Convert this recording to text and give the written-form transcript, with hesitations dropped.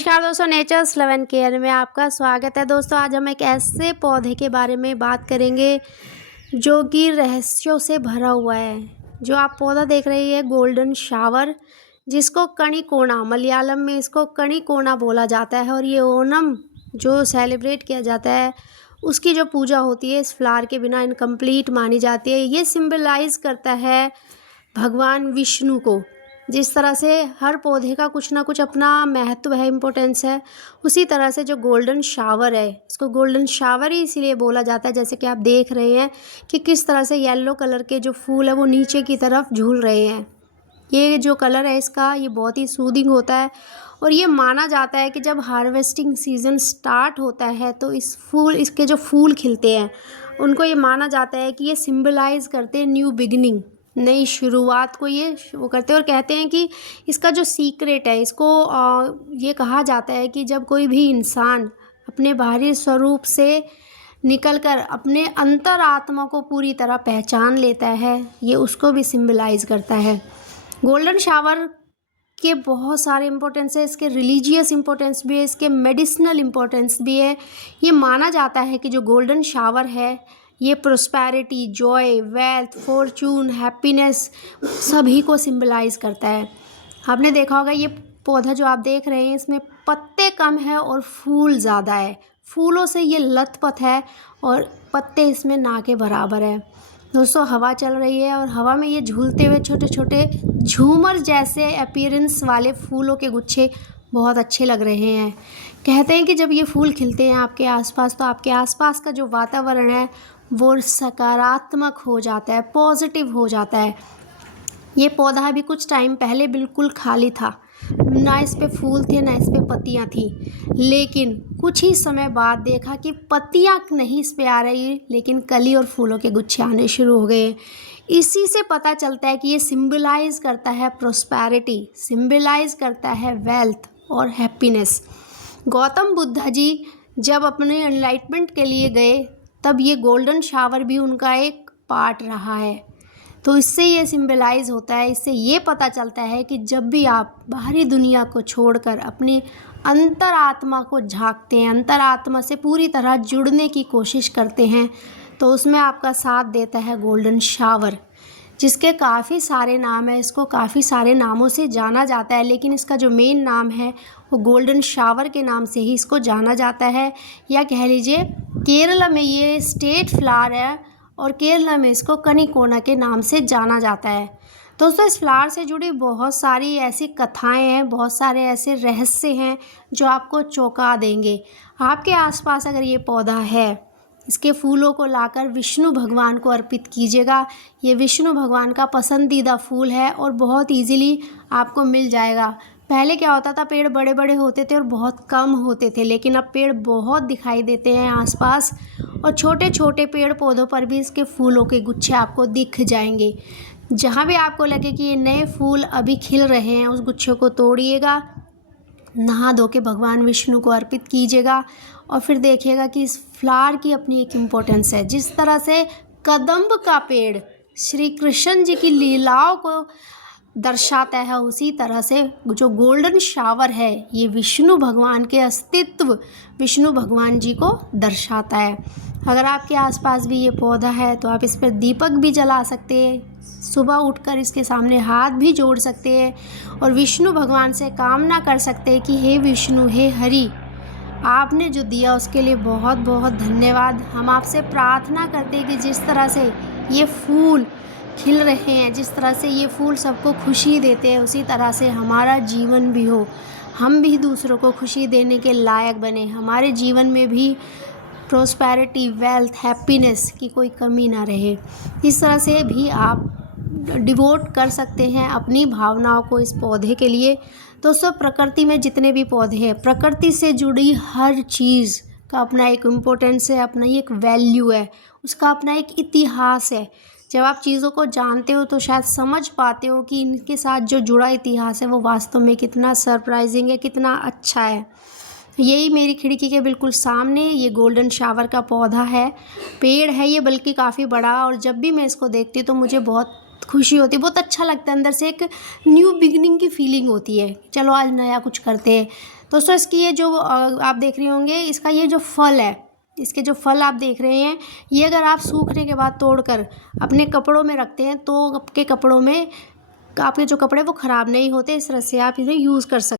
नमस्कार दोस्तों, natures love and care में आपका स्वागत है। दोस्तों, आज हम एक ऐसे पौधे के बारे में बात करेंगे जो कि रहस्यों से भरा हुआ है। जो आप पौधा देख रहे हैं, गोल्डन शावर, जिसको कणिकोणा, मलयालम में इसको कणिकोणा बोला जाता है। और ये ओणम जो सेलिब्रेट किया जाता है, उसकी जो पूजा होती है इस फ्लावर के बिना इनकम्प्लीट मानी जाती है। ये सिंबलाइज करता है भगवान विष्णु को। जिस तरह से हर पौधे का कुछ ना कुछ अपना महत्व है, इम्पोर्टेंस है, उसी तरह से जो गोल्डन शावर है, इसको गोल्डन शावर ही इसीलिए बोला जाता है। जैसे कि आप देख रहे हैं कि किस तरह से येलो कलर के जो फूल है वो नीचे की तरफ झूल रहे हैं। ये जो कलर है इसका, ये बहुत ही सूदिंग होता है। और ये माना जाता है कि जब हार्वेस्टिंग सीज़न स्टार्ट होता है तो इसके जो फूल खिलते हैं उनको ये माना जाता है कि ये सिंबलाइज करते हैं न्यू बिगिनिंग, नई शुरुआत को ये वो करते हैं। और कहते हैं कि इसका जो सीक्रेट है, इसको ये कहा जाता है कि जब कोई भी इंसान अपने बाहरी स्वरूप से निकलकर अपने अंतरात्मा को पूरी तरह पहचान लेता है, ये उसको भी सिंबलाइज करता है। गोल्डन शावर के बहुत सारे इम्पोर्टेंस है, इसके रिलीजियस इम्पोर्टेंस भी है, इसके मेडिसिनल इम्पोर्टेंस भी है। ये माना जाता है कि जो गोल्डन शावर है ये prosperity, Joy, wealth, Fortune, happiness सभी को सिंबलाइज करता है। आपने देखा होगा ये पौधा जो आप देख रहे हैं इसमें पत्ते कम है और फूल ज़्यादा है। फूलों से ये लथपथ है और पत्ते इसमें ना के बराबर है। दोस्तों, हवा चल रही है और हवा में ये झूलते हुए छोटे छोटे झूमर जैसे अपीयरेंस वाले फूलों के गुच्छे बहुत अच्छे लग रहे हैं। कहते हैं कि जब ये फूल खिलते हैं आपके आसपास तो आपके आसपास का जो वातावरण है वो सकारात्मक हो जाता है, पॉजिटिव हो जाता है। ये पौधा अभी कुछ टाइम पहले बिल्कुल खाली था, ना इस पे फूल थे ना इस पे पत्तियाँ थी। लेकिन कुछ ही समय बाद देखा कि पत्तियाँ नहीं इस पे आ रही, लेकिन कली और फूलों के गुच्छे आने शुरू हो गए। इसी से पता चलता है कि ये सिंबलाइज करता है प्रोस्पैरिटी, सिंबलाइज करता है वेल्थ और हैप्पीनेस। गौतम बुद्ध जी जब अपने एनलाइटमेंट के लिए गए तब ये गोल्डन शावर भी उनका एक पार्ट रहा है। तो इससे ये सिंबलाइज होता है, इससे ये पता चलता है कि जब भी आप बाहरी दुनिया को छोड़कर अपनी अंतरात्मा को झांकते हैं, अंतरात्मा से पूरी तरह जुड़ने की कोशिश करते हैं, तो उसमें आपका साथ देता है गोल्डन शावर, जिसके काफ़ी सारे नाम हैं। इसको काफ़ी सारे नामों से जाना जाता है, लेकिन इसका जो मेन नाम है वो गोल्डन शावर के नाम से ही इसको जाना जाता है। या कह लीजिए केरला में ये स्टेट फ्लावर है और केरला में इसको कणिकोणा के नाम से जाना जाता है। दोस्तों, इस फ्लावर से जुड़ी बहुत सारी ऐसी कथाएं हैं, बहुत सारे ऐसे रहस्य हैं जो आपको चौंका देंगे। आपके आसपास अगर ये पौधा है, इसके फूलों को लाकर विष्णु भगवान को अर्पित कीजिएगा। ये विष्णु भगवान का पसंदीदा फूल है और बहुत इजीली आपको मिल जाएगा। पहले क्या होता था, पेड़ बड़े बड़े होते थे और बहुत कम होते थे, लेकिन अब पेड़ बहुत दिखाई देते हैं आसपास और छोटे छोटे पेड़ पौधों पर भी इसके फूलों के गुच्छे आपको दिख जाएंगे। जहाँ भी आपको लगे कि ये नए फूल अभी खिल रहे हैं, उस गुच्छे को तोड़िएगा, नहा धो के भगवान विष्णु को अर्पित कीजिएगा और फिर देखिएगा कि इस फ्लावर की अपनी एक इम्पोर्टेंस है। जिस तरह से कदम्ब का पेड़ श्री कृष्ण जी की लीलाओं को दर्शाता है, उसी तरह से जो गोल्डन शावर है ये विष्णु भगवान के अस्तित्व, विष्णु भगवान जी को दर्शाता है। अगर आपके आसपास भी ये पौधा है तो आप इस पर दीपक भी जला सकते हैं, सुबह उठकर इसके सामने हाथ भी जोड़ सकते हैं और विष्णु भगवान से कामना कर सकते हैं कि हे विष्णु, हे हरि, आपने जो दिया उसके लिए बहुत बहुत धन्यवाद। हम आपसे प्रार्थना करते हैं कि जिस तरह से ये फूल खिल रहे हैं, जिस तरह से ये फूल सबको खुशी देते हैं, उसी तरह से हमारा जीवन भी हो, हम भी दूसरों को खुशी देने के लायक बने, हमारे जीवन में भी प्रोस्पैरिटी, वेल्थ, हैप्पीनेस की कोई कमी ना रहे। इस तरह से भी आप डिवोट कर सकते हैं अपनी भावनाओं को इस पौधे के लिए। दोस्तों, प्रकृति में जितने भी पौधे हैं, प्रकृति से जुड़ी हर चीज़ का अपना एक इम्पोर्टेंस है, अपना ही एक वैल्यू है, उसका अपना एक इतिहास है। जब आप चीज़ों को जानते हो तो शायद समझ पाते हो कि इनके साथ जो जुड़ा इतिहास है वो वास्तव में कितना सरप्राइजिंग है, कितना अच्छा है। यही मेरी खिड़की के बिल्कुल सामने ये गोल्डन शावर का पौधा है, पेड़ है ये, बल्कि काफ़ी बड़ा। और जब भी मैं इसको देखती हूँ तो मुझे बहुत खुशी होती है, बहुत अच्छा लगता है, अंदर से एक न्यू बिगिनिंग की फीलिंग होती है। चलो आज नया कुछ करते हैं। दोस्तों इसकी ये जो आप देख रहे होंगे, इसका ये जो फल है, इसके जो फल आप देख रहे हैं, ये अगर आप सूखने के बाद तोड़कर अपने कपड़ों में रखते हैं तो आपके कपड़ों में आपके जो कपड़े वो ख़राब नहीं होते। इस तरह से आप इन्हें यूज़ कर सकते हैं।